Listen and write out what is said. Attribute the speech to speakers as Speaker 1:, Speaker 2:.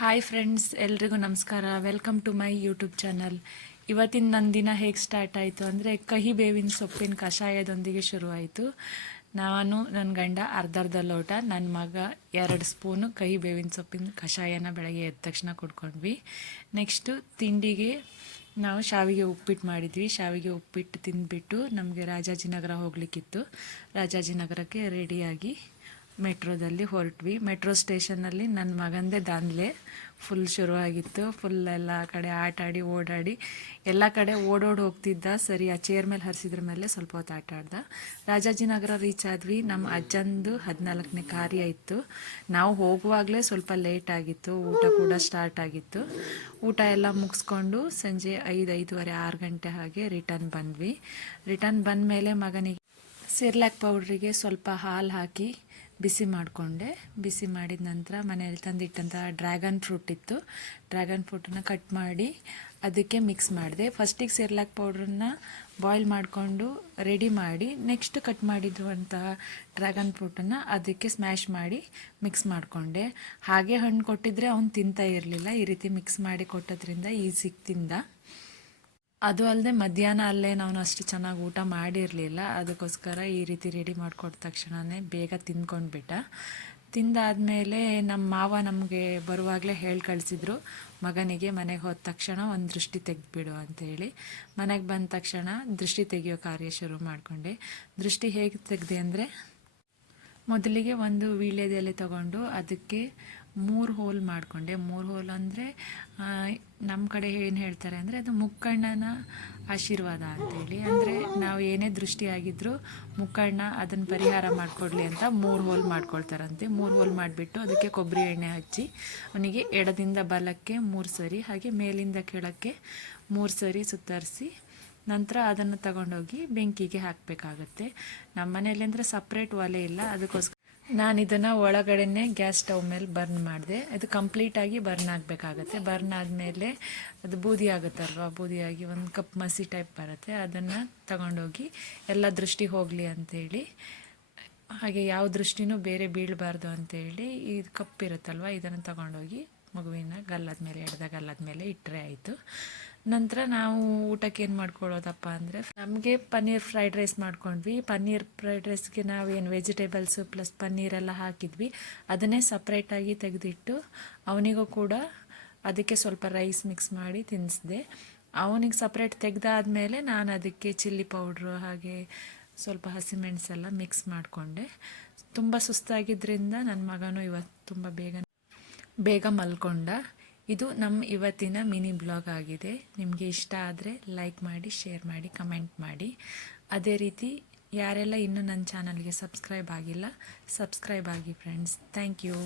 Speaker 1: Hi friends ಎಲ್ರಿಗೂ ನಮಸ್ಕಾರ. Welcome to my YouTube channel ಇವತ್ತಿನ ನನ್ನ ದಿನ ಹೇಗೆ ಸ್ಟಾರ್ಟ್ ಆಯಿತು ಅಂದರೆ ಕಹಿ ಬೇವಿನ ಸೊಪ್ಪಿನ ಕಷಾಯದೊಂದಿಗೆ ಶುರುವಾಯಿತು. ನಾನು ನನ್ನ ಗಂಡ ಅರ್ಧ ಅರ್ಧ ಲೋಟ ನನ್ನ ಮಗ ಎರಡು ಸ್ಪೂನು ಕಹಿ ಬೇವಿನ ಸೊಪ್ಪಿನ ಕಷಾಯನ ಬೆಳಗ್ಗೆ ಎದ್ದ ತಕ್ಷಣ ಕುಡ್ಕೊಂಡ್ವಿ. ನೆಕ್ಸ್ಟು ತಿಂಡಿಗೆ ನಾವು ಶಾವಿಗೆ ಉಪ್ಪಿಟ್ಟು ಮಾಡಿದ್ವಿ. ಶಾವಿಗೆ ಉಪ್ಪಿಟ್ಟು ತಿಂದ್ಬಿಟ್ಟು ನಮಗೆ ರಾಜಾಜಿನಗರ ಹೋಗಲಿಕ್ಕಿತ್ತು. ರಾಜಾಜಿನಗರಕ್ಕೆ ರೆಡಿಯಾಗಿ ಮೆಟ್ರೋದಲ್ಲಿ ಹೊರಟ್ವಿ. ಮೆಟ್ರೋ ಸ್ಟೇಷನಲ್ಲಿ ನನ್ನ ಮಗಂದೇ ದಾಂದ್ಲೆ. ಫುಲ್ ಶುರುವಾಗಿತ್ತು. ಫುಲ್ ಎಲ್ಲ ಕಡೆ ಆಟ ಆಡಿ, ಓಡಾಡಿ, ಎಲ್ಲ ಕಡೆ ಓಡೋಡಿ ಹೋಗ್ತಿದ್ದ. ಸರಿ, ಆ ಚೇರ್ ಮೇಲೆ ಹರಿಸಿದ್ರ ಮೇಲೆ ಸ್ವಲ್ಪ ಹೊತ್ತು ಆಟ ಆಡ್ದ. ರಾಜಾಜಿನಗರ ರೀಚ್ ಆದ್ವಿ. ನಮ್ಮ ಅಜ್ಜಂದು ಹದಿನಾಲ್ಕನೇ ಕಾರ್ಯ ಇತ್ತು. ನಾವು ಹೋಗುವಾಗಲೇ ಸ್ವಲ್ಪ ಲೇಟ್ ಆಗಿತ್ತು. ಊಟ ಕೂಡ ಸ್ಟಾರ್ಟ್ ಆಗಿತ್ತು. ಊಟ ಎಲ್ಲ ಮುಗಿಸ್ಕೊಂಡು ಸಂಜೆ ಐದು, ಐದೂವರೆ, ಆರು ಗಂಟೆ ಹಾಗೆ ರಿಟರ್ನ್ ಬಂದ್ವಿ. ರಿಟರ್ನ್ ಬಂದ ಮೇಲೆ ಮಗನಿಗೆ ಸಿರ್ಲಾಕ್ ಪೌಡ್ರಿಗೆ ಸ್ವಲ್ಪ ಹಾಲು ಹಾಕಿ ಬಿಸಿ ಮಾಡಿಕೊಂಡೆ. ಬಿಸಿ ಮಾಡಿದ ನಂತರ ಮನೆಯಲ್ಲಿ ತಂದಿಟ್ಟಂತಹ ಡ್ರ್ಯಾಗನ್ ಫ್ರೂಟ್ ಇತ್ತು. ಡ್ರ್ಯಾಗನ್ ಫ್ರೂಟನ್ನು ಕಟ್ ಮಾಡಿ ಅದಕ್ಕೆ ಮಿಕ್ಸ್ ಮಾಡಿದೆ. ಫಸ್ಟಿಗೆ ಸೇರ್ಲಾಕ್ ಪೌಡ್ರನ್ನ ಬಾಯ್ಲ್ ಮಾಡಿಕೊಂಡು ರೆಡಿ ಮಾಡಿ ನೆಕ್ಸ್ಟ್ ಕಟ್ ಮಾಡಿರುವಂತಹ ಡ್ರ್ಯಾಗನ್ ಫ್ರೂಟನ್ನು ಅದಕ್ಕೆ ಸ್ಮ್ಯಾಶ್ ಮಾಡಿ ಮಿಕ್ಸ್ ಮಾಡಿಕೊಂಡೆ. ಹಾಗೆ ಹಣ್ಣು ಕೊಟ್ಟಿದ್ರೆ ಅವ್ನು ತಿಂತಾ ಇರಲಿಲ್ಲ. ಈ ರೀತಿ ಮಿಕ್ಸ್ ಮಾಡಿ ಕೊಟ್ಟೋದ್ರಿಂದ ಈಸಿಗೆ ತಿಂದ. ಅದು ಅಲ್ಲದೆ ಮಧ್ಯಾಹ್ನ ಅಲ್ಲೇ ನಾನು ಅಷ್ಟು ಚೆನ್ನಾಗಿ ಊಟ ಮಾಡಿರಲಿಲ್ಲ. ಅದಕ್ಕೋಸ್ಕರ ಈ ರೀತಿ ರೆಡಿ ಮಾಡಿಕೊಟ್ಟ ತಕ್ಷಣವೇ ಬೇಗ ತಿಂದ್ಕೊಂಡ್ಬಿಟ್ಟ. ತಿಂದಾದಮೇಲೆ ನಮ್ಮ ಮಾವ ನಮಗೆ ಬರುವಾಗಲೇ ಹೇಳಿ ಕಳಿಸಿದ್ರು, ಮಗನಿಗೆ ಮನೆಗೆ ಹೋದ ತಕ್ಷಣ ಒಂದು ದೃಷ್ಟಿ ತೆಗೆದುಬಿಡು ಅಂತೇಳಿ ಮನೆಗೆ ಬಂದ ತಕ್ಷಣ ದೃಷ್ಟಿ ತೆಗೆಯೋ ಕಾರ್ಯ ಶುರು ಮಾಡಿಕೊಂಡೆ. ದೃಷ್ಟಿ ಹೇಗೆ ತೆಗೆದೆ ಅಂದರೆ, ಮೊದಲಿಗೆ ಒಂದು ವೀಳ್ಯದೆಲೆ ತಗೊಂಡು ಅದಕ್ಕೆ ಮೂರು ಹೋಲ್ ಮಾಡಿಕೊಂಡೆ. ಮೂರು ಹೋಲ್ ಅಂದರೆ ನಮ್ಮ ಕಡೆ ಏನು ಹೇಳ್ತಾರೆ ಅಂದರೆ, ಅದು ಮುಕ್ಕಣ್ಣನ ಆಶೀರ್ವಾದ ಅಂತೇಳಿ. ಅಂದರೆ ನಾವು ಏನೇ ದೃಷ್ಟಿಯಾಗಿದ್ದರೂ ಮುಕ್ಕಣ್ಣ ಅದನ್ನು ಪರಿಹಾರ ಮಾಡಿಕೊಡ್ಲಿ ಅಂತ ಮೂರು ಹೋಲ್ ಮಾಡ್ಕೊಳ್ತಾರಂತೆ. ಮೂರು ಹೋಲ್ ಮಾಡಿಬಿಟ್ಟು ಅದಕ್ಕೆ ಕೊಬ್ಬರಿ ಎಣ್ಣೆ ಹಚ್ಚಿ, ಅವನಿಗೆ ಎಡದಿಂದ ಬಲಕ್ಕೆ ಮೂರು ಸರಿ, ಹಾಗೆ ಮೇಲಿಂದ ಕೆಳಕ್ಕೆ ಮೂರು ಸರಿ ಸುತ್ತರಿಸಿ, ನಂತರ ಅದನ್ನು ತಗೊಂಡೋಗಿ ಬೆಂಕಿಗೆ ಹಾಕಬೇಕಾಗತ್ತೆ. ನಮ್ಮ ಮನೆಯಲ್ಲಿ ಅಂದರೆ ಸಪ್ರೇಟ್ ಒಲೆ ಇಲ್ಲ, ಅದಕ್ಕೋಸ್ಕರ ನಾನು ಇದನ್ನು ಒಳಗಡೆನೆ ಗ್ಯಾಸ್ ಸ್ಟವ್ ಮೇಲೆ ಬರ್ನ್ ಮಾಡಿದೆ. ಅದು ಕಂಪ್ಲೀಟಾಗಿ ಬರ್ನ್ ಆಗಬೇಕಾಗತ್ತೆ. ಬರ್ನ್ ಆದಮೇಲೆ ಅದು ಬೂದಿ ಆಗುತ್ತಲ್ವ? ಬೂದಿಯಾಗಿ ಒಂದು ಕಪ್ ಮಸಿ ಟೈಪ್ ಬರುತ್ತೆ. ಅದನ್ನು ತಗೊಂಡೋಗಿ ಎಲ್ಲ ದೃಷ್ಟಿ ಹೋಗಲಿ ಅಂತೇಳಿ, ಹಾಗೆ ಯಾವ ದೃಷ್ಟಿನೂ ಬೇರೆ ಬೀಳಬಾರ್ದು ಅಂತೇಳಿ ಈ ಕಪ್ ಇರುತ್ತಲ್ವ, ಇದನ್ನು ತಗೊಂಡೋಗಿ ಮಗುವಿನ ಗಲ್ಲದ ಮೇಲೆ ಎಡ್ದ ಗಲ್ಲದ ಮೇಲೆ ಇಟ್ಟರೆ ಆಯಿತು. ನಂತರ ನಾವು ಊಟಕ್ಕೆ ಏನು ಮಾಡ್ಕೊಳ್ಳೋದಪ್ಪ ಅಂದರೆ, ನಮಗೆ ಪನ್ನೀರ್ ಫ್ರೈಡ್ ರೈಸ್ ಮಾಡ್ಕೊಂಡ್ವಿ. ಪನ್ನೀರ್ ಫ್ರೈಡ್ ರೈಸ್ಗೆ ನಾವೇನು ವೆಜಿಟೇಬಲ್ಸು ಪ್ಲಸ್ ಪನ್ನೀರೆಲ್ಲ ಹಾಕಿದ್ವಿ. ಅದನ್ನೇ ಸಪ್ರೇಟಾಗಿ ತೆಗೆದಿಟ್ಟು ಅವನಿಗೂ ಕೂಡ ಅದಕ್ಕೆ ಸ್ವಲ್ಪ ರೈಸ್ ಮಿಕ್ಸ್ ಮಾಡಿ ತಿನ್ನಿಸ್ದೆ ಅವನಿಗೆ ಸಪ್ರೇಟ್ ತೆಗೆದಾದ್ಮೇಲೆ ನಾನು ಅದಕ್ಕೆ ಚಿಲ್ಲಿ ಪೌಡ್ರು ಹಾಗೆ ಸ್ವಲ್ಪ ಹಸಿಮೆಣಸೆಲ್ಲ ಮಿಕ್ಸ್ ಮಾಡಿಕೊಂಡೆ. ತುಂಬ ಸುಸ್ತಾಗಿದ್ದರಿಂದ ನನ್ನ ಮಗನೂ ಇವತ್ತು ತುಂಬ ಬೇಗ ಬೇಗ ಮಲ್ಕೊಂಡ. ಇದು ನಮ್ಮ ಇವತ್ತಿನ ಮಿನಿ ಬ್ಲಾಗ್ ಆಗಿದೆ. ನಿಮಗೆ ಇಷ್ಟ ಆದರೆ ಲೈಕ್ ಮಾಡಿ, ಶೇರ್ ಮಾಡಿ, ಕಮೆಂಟ್ ಮಾಡಿ. ಅದೇ ರೀತಿ ಯಾರೆಲ್ಲ ಇನ್ನೂ ನನ್ನ ಚಾನಲ್ಗೆ ಸಬ್ಸ್ಕ್ರೈಬ್ ಆಗಿಲ್ಲ, ಸಬ್ಸ್ಕ್ರೈಬ್ ಆಗಿ ಫ್ರೆಂಡ್ಸ್ ಥ್ಯಾಂಕ್ ಯು.